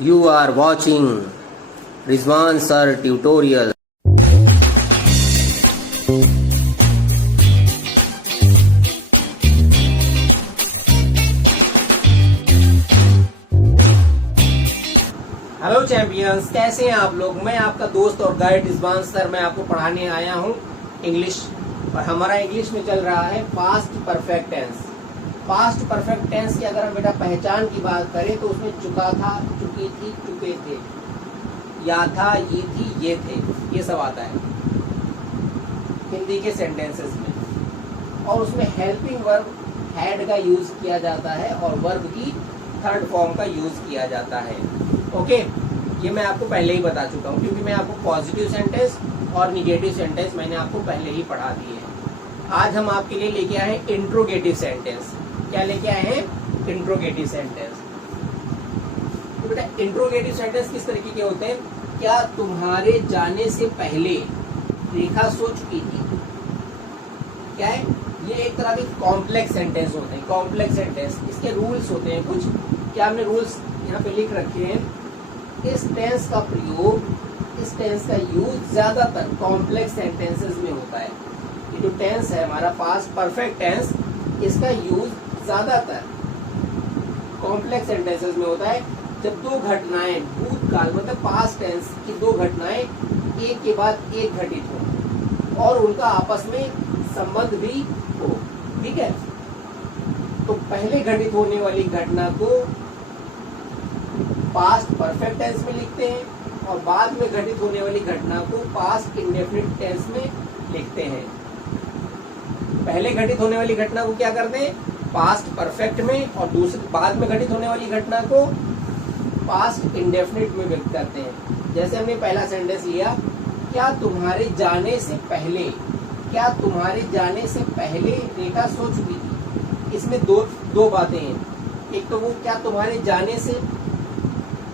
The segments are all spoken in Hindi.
You are watching Rizwan Sir Tutorial. Hello champions, कैसे हैं आप लोग। मैं आपका दोस्त और गाइड रिजवान सर। मैं आपको पढ़ाने आया हूं इंग्लिश, और हमारा इंग्लिश में चल रहा है past perfect tense. Past perfect tense की अगर हम बेटा पहचान की बात करें तो उसमें चुका था, चुकी थी, चुके थे, या था, ये थी, ये थे, ये सब आता है हिंदी के सेंटेंसेस में। और उसमें हेल्पिंग वर्ब हैड का यूज किया जाता है और वर्ब की थर्ड फॉर्म का यूज किया जाता है। ओके, ये मैं आपको पहले ही बता चुका हूँ, क्योंकि मैं आपको पॉजिटिव सेंटेंस और निगेटिव सेंटेंस मैंने आपको पहले ही पढ़ा दिए हैं। आज हम आपके लिए लेके आए हैं इंट्रोगेटिव सेंटेंस। क्या लेके आए हैं? Interrogative sentence. तो बेटा इंट्रोगेटिव सेंटेंस किस तरीके के होते हैं? क्या तुम्हारे जाने से पहले रेखा सो चुकी थी? क्या है ये? एक तरह के कॉम्प्लेक्स सेंटेंस होते हैं। कॉम्प्लेक्स सेंटेंस, इसके रूल्स होते हैं कुछ। क्या हमने रूल्स यहाँ पे लिख रखे हैं? इस टेंस का प्रयोग, इस टेंस का यूज ज्यादातर कॉम्प्लेक्स सेंटेंसेस में होता है। ये जो टेंस है हमारा पास्ट परफेक्ट टेंस, इसका यूज ज्यादातर कॉम्प्लेक्स सेंटेंसेस में होता है जब दो घटनाएं भूतकाल मतलब पास्ट टेंस की दो घटनाएं एक के बाद एक घटित हो और उनका आपस में संबंध भी हो। ठीक है, तो पहले घटित होने वाली घटना को पास्ट परफेक्ट टेंस में लिखते हैं और बाद में घटित होने वाली घटना को पास्ट इंडेफिनिट टेंस में लिखते हैं। पहले घटित होने वाली घटना को क्या करते हैं? पास्ट परफेक्ट में, और दूसरी बाद में घटित होने वाली घटना को पास्ट इंडेफिनिट में व्यक्त करते हैं। जैसे हमने पहला सेंटेंस लिया, क्या तुम्हारे जाने से पहले, क्या तुम्हारे जाने से पहले रेखा सो चुकी थी। इसमें दो बातें हैं। एक तो वो क्या तुम्हारे जाने से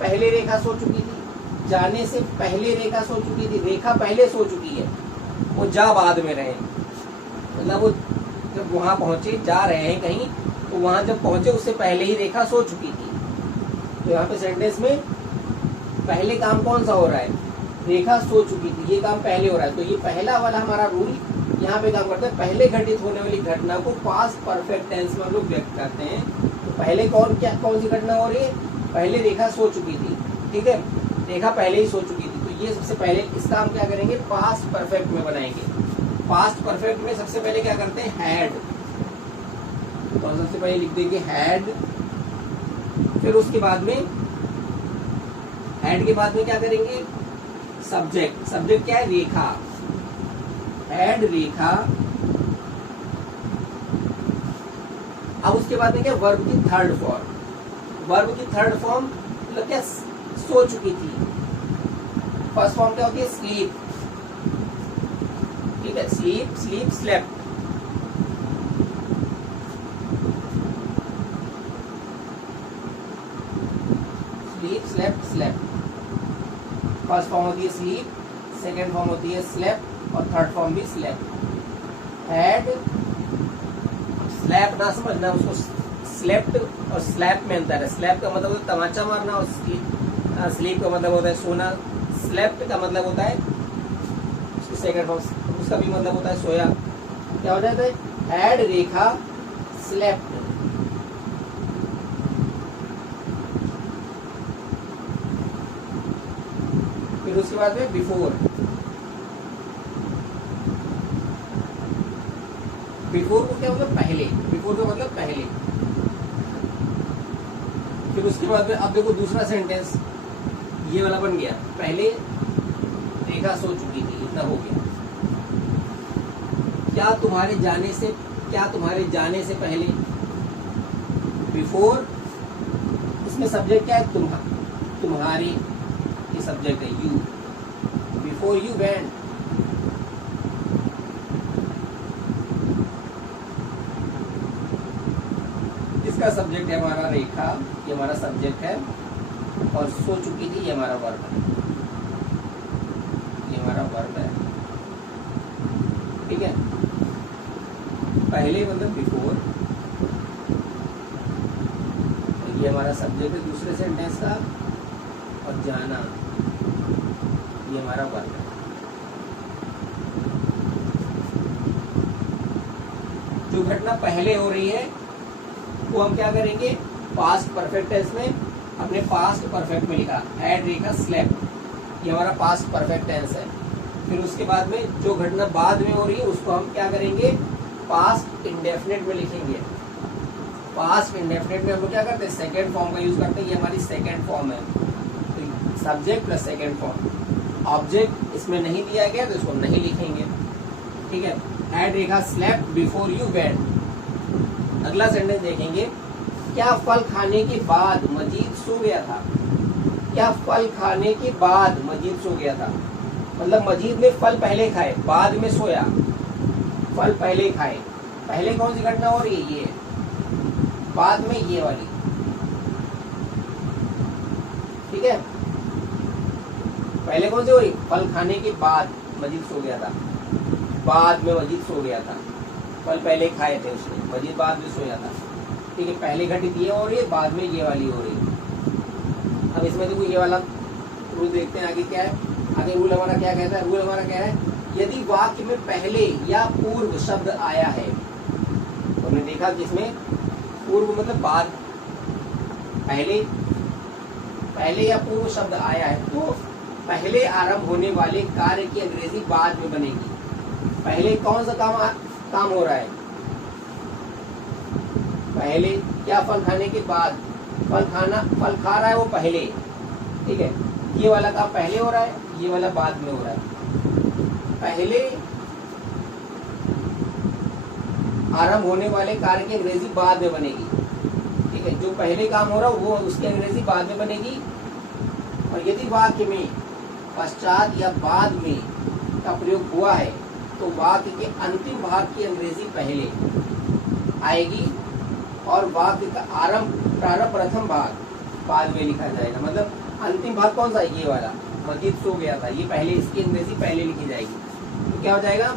पहले रेखा सो चुकी थी, जाने से पहले रेखा सो चुकी थी। रेखा पहले सो चुकी है, वो जा बाद में रहे, मतलब वो जब वहां पहुंचे, जा रहे हैं कहीं, तो वहां जब पहुंचे उससे पहले ही रेखा सो चुकी थी। तो यहाँ पे सेंटेंस में पहले काम कौन सा हो रहा है? रेखा सो चुकी थी, ये काम पहले हो रहा है। तो ये पहला वाला हमारा रूल यहाँ पे काम करता है। पहले घटित होने वाली घटना को पास्ट परफेक्ट टेंस में हम लोग व्यक्त करते हैं। तो पहले कौन सी घटना हो रही है? पहले रेखा सो चुकी थी। ठीक है, रेखा पहले ही सो चुकी थी। तो ये सबसे पहले इसका हम क्या करेंगे? पास्ट परफेक्ट में बनाएंगे। पास्ट परफेक्ट में सबसे पहले क्या करते हैं? हैड। तो सबसे पहले लिख देंगे हैड। फिर उसके बाद में हैड के बाद में क्या करेंगे? सब्जेक्ट। सब्जेक्ट क्या है? रेखा। हैड रेखा। अब उसके बाद में क्या? वर्ब की थर्ड फॉर्म। वर्ब की थर्ड फॉर्म मतलब क्या? सो चुकी थी। फर्स्ट फॉर्म क्या होती है? स्लीप। ठीक है, sleep, sleep, slept. Sleep, slept, slept. First form होती है स्लीप, सेकेंड फॉर्म होती है स्लेप्ट और थर्ड फॉर्म भी स्लेप्ट। हैड, स्लैप ना समझना, उसको स्लेप्ट और स्लैप में अंतर है। स्लैप का मतलब होता है तमाचा मारना और स्लीप का मतलब होता है सोना। स्लेप्ट का मतलब होता है उसकी सेकेंड फॉर्म, उसका भी मतलब होता है सोया। क्या हो जाता है? Had Rekha slept. फिर उसके बाद में बिफोर। बिफोर को क्या मतलब? पहले। बिफोर का मतलब पहले। फिर उसके बाद में अब देखो दूसरा सेंटेंस ये वाला बन गया। पहले रेखा सो चुकी थी, इतना हो गया। क्या तुम्हारे जाने से, क्या तुम्हारे जाने से पहले, बिफोर। इसमें सब्जेक्ट क्या है? तुम्हारे, ये सब्जेक्ट है यू। Before you went. इसका सब्जेक्ट है हमारा रेखा, ये हमारा सब्जेक्ट है, और सो चुकी थी ये हमारा वर्ब है। ये हमारा वर्ब है। ठीक है, पहले मतलब बिफोर, ये हमारा सब्जेक्ट है दूसरे सेंटेंस का, और जाना, ये हमारा वर्ब है। जो घटना पहले हो रही है वो हम क्या करेंगे, पास्ट परफेक्ट टेंस में अपने पास्ट परफेक्ट में लिखा, हैड रेखा स्लेप्ट, ये हमारा पास्ट परफेक्ट टेंस है। फिर उसके बाद में जो घटना बाद में हो रही है उसको हम क्या करेंगे, पास्ट इंडेफिनिट में लिखेंगे। पास्ट इंडेफिनिट में हम लोग क्या करते हैं, सेकेंड फॉर्म का यूज करते हैं, ये हमारी सेकेंड फॉर्म है, subject plus second form. Object इसमें नहीं दिया गया तो इसको नहीं लिखेंगे, ठीक है। Had Rekha slept before you went. अगला सेंटेंस देखेंगे, क्या फल खाने के बाद मजीद सो गया था। क्या फल खाने के बाद मजीद सो गया था, मतलब मजीद ने फल पहले खाए, बाद में सोया। फल पहले खाए, पहले कौन सी घटना हो रही है, ये, बाद में ये वाली, ठीक है। पहले कौन सी हो रही, फल खाने के बाद मजीद सो गया था, बाद में मजीद सो गया था। फल पहले खाए थे उसने, मजीद बाद में सोया था, ठीक है। पहले घटित ये हो रही है, बाद में ये वाली हो रही है। अब इसमें देखो ये वाला रूल देखते हैं आगे क्या है। आगे रूल हमारा क्या कहता है, रूल हमारा क्या है, यदि वाक्य में पहले या पूर्व शब्द आया है, तो हमने देखा कि इसमें पूर्व मतलब बाद, पहले या पूर्व शब्द आया है तो पहले आरंभ होने वाले कार्य की अंग्रेजी बाद में बनेगी। पहले कौन सा काम हो रहा है, पहले, क्या फल खाने के बाद, फल खा रहा है वो पहले, ठीक है। ये वाला काम पहले हो रहा है, ये वाला बाद में हो रहा है। पहले आरंभ होने वाले कार्य की अंग्रेजी बाद में बनेगी, ठीक है। जो पहले काम हो रहा है वो उसकी अंग्रेजी बाद में बनेगी। और यदि वाक्य में पश्चात या बाद में का प्रयोग हुआ है तो वाक्य के अंतिम भाग की अंग्रेजी पहले आएगी और वाक्य का प्रारंभ प्रथम भाग बाद में लिखा जाएगा। मतलब अंतिम भाग कौन सा है, ये वाला, मजीद सो गया था, ये पहले, इसकी अंग्रेजी पहले लिखी जाएगी। तो क्या हो जाएगा,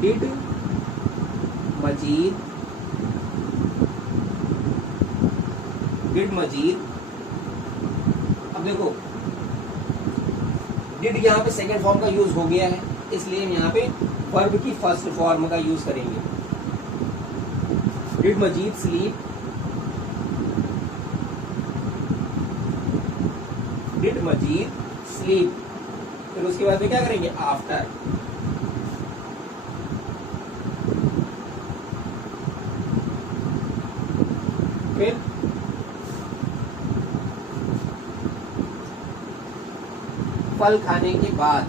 डिड मजीद, डिड मजीद। अब देखो डिड यहाँ पे सेकेंड फॉर्म का यूज हो गया है, इसलिए हम यहाँ पे वर्ब की फर्स्ट फॉर्म का यूज करेंगे। Did Majid sleep, did Majid sleep. फिर उसके बाद में क्या करेंगे, आफ्टर। फिर फल खाने के बाद,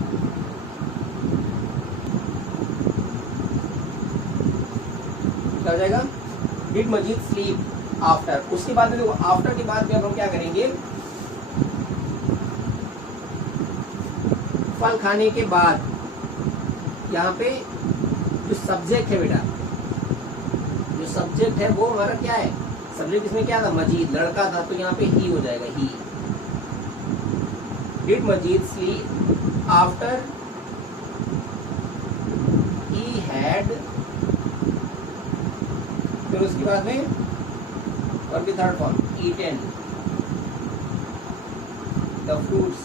क्या हो जाएगा, डिड मजीद स्लीप आफ्टर। उसके बाद में देखो आफ्टर के बाद में अब हम क्या करेंगे, फल खाने के बाद, यहाँ पे जो सब्जेक्ट है बेटा, जो सब्जेक्ट है वो हमारा क्या है, सब्जेक्ट इसमें क्या था, मजीद, लड़का था, तो यहाँ पे ही हो जाएगा, ही। Did Majid sleep after he had, फिर उसके बाद में और भी third form, eaten the fruits.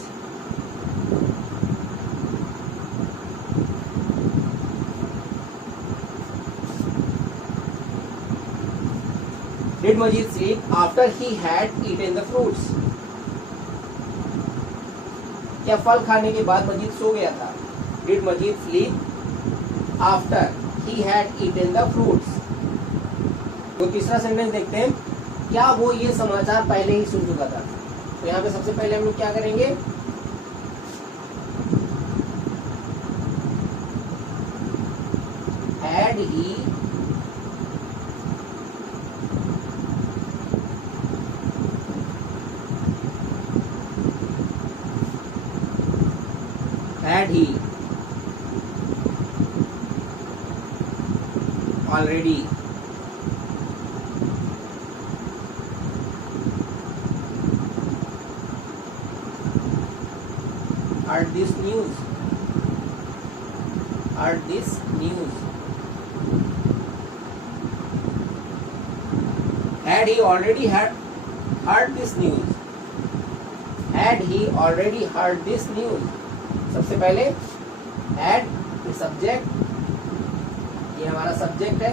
Did Majid sleep after he had eaten the fruits? क्या फल खाने के बाद मजीद सो गया था? Did Majid sleep after he had eaten the fruits? तो तीसरा सेंटेंस देखते हैं, क्या वो ये समाचार पहले ही सुन चुका था? तो यहाँ पे सबसे पहले हम लोग क्या करेंगे, had he already heard this news, Had he already heard this news? Had he already heard this news? सबसे पहले had the subject, ये हमारा सब्जेक्ट है,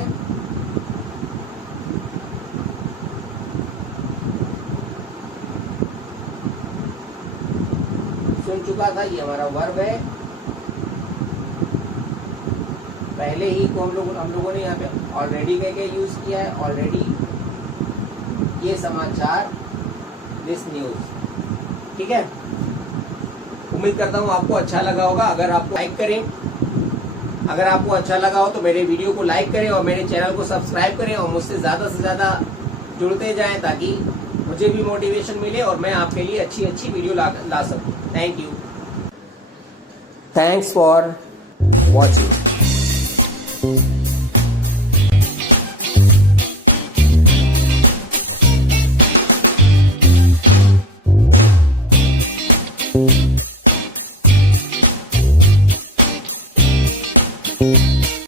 सुन चुका था, ये हमारा वर्ब है। पहले ही को हम लोगों ने यहाँ पे ऑलरेडी कह के यूज किया है, ऑलरेडी, ये समाचार, दिस न्यूज। ठीक है, उम्मीद करता हूँ आपको अच्छा लगा होगा। अगर आपको लाइक करें, अगर आपको अच्छा लगा हो तो मेरे वीडियो को लाइक करें और मेरे चैनल को सब्सक्राइब करें और मुझसे ज्यादा से ज्यादा जुड़ते जाएं ताकि मुझे भी मोटिवेशन मिले और मैं आपके लिए अच्छी अच्छी वीडियो ला सकूं। Thank you, thanks for watching. Thank you.